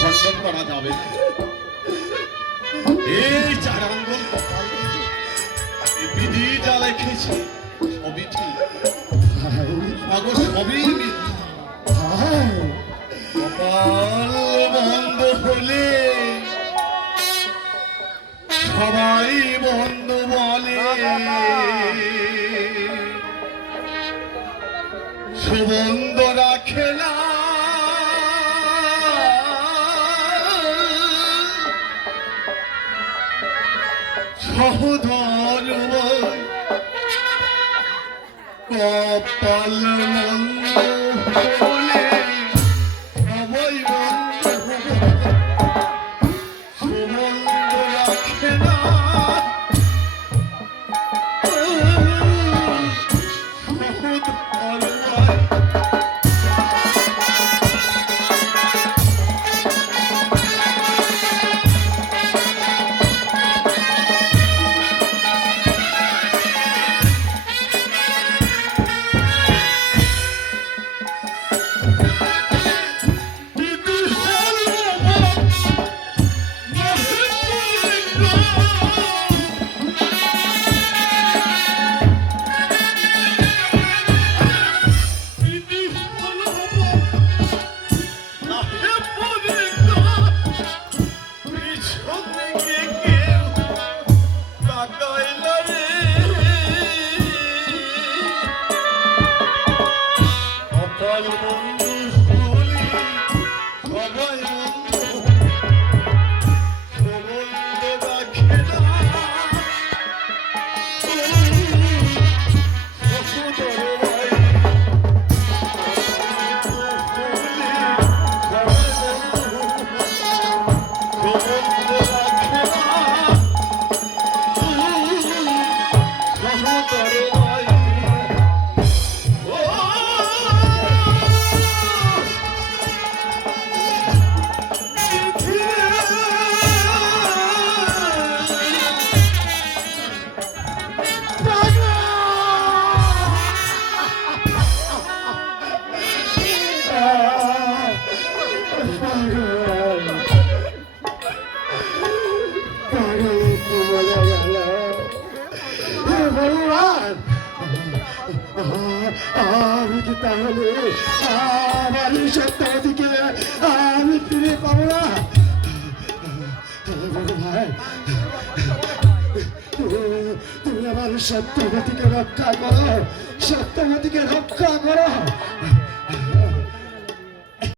খণ্ডন করা যাবে না। এই চার আঙ্গুল কপাল বিধি যা লিখেছে সবই ঠিক, সবই মিথ্যা। কপাল বন্ধ হলে সবাই বন্ধ বলে, সুবন্ধ রাখে না সহধর কপাল মন্দ হলে সবাই বন্ধ সুবন্ধ রাখে না আমি কি তাহলে আমার সত্যবতীকে আমি ফিরে পাবো না? ভাই, তুমি আমার সত্যবতীকে রক্ষা করো, সত্যবতীকে রক্ষা করো।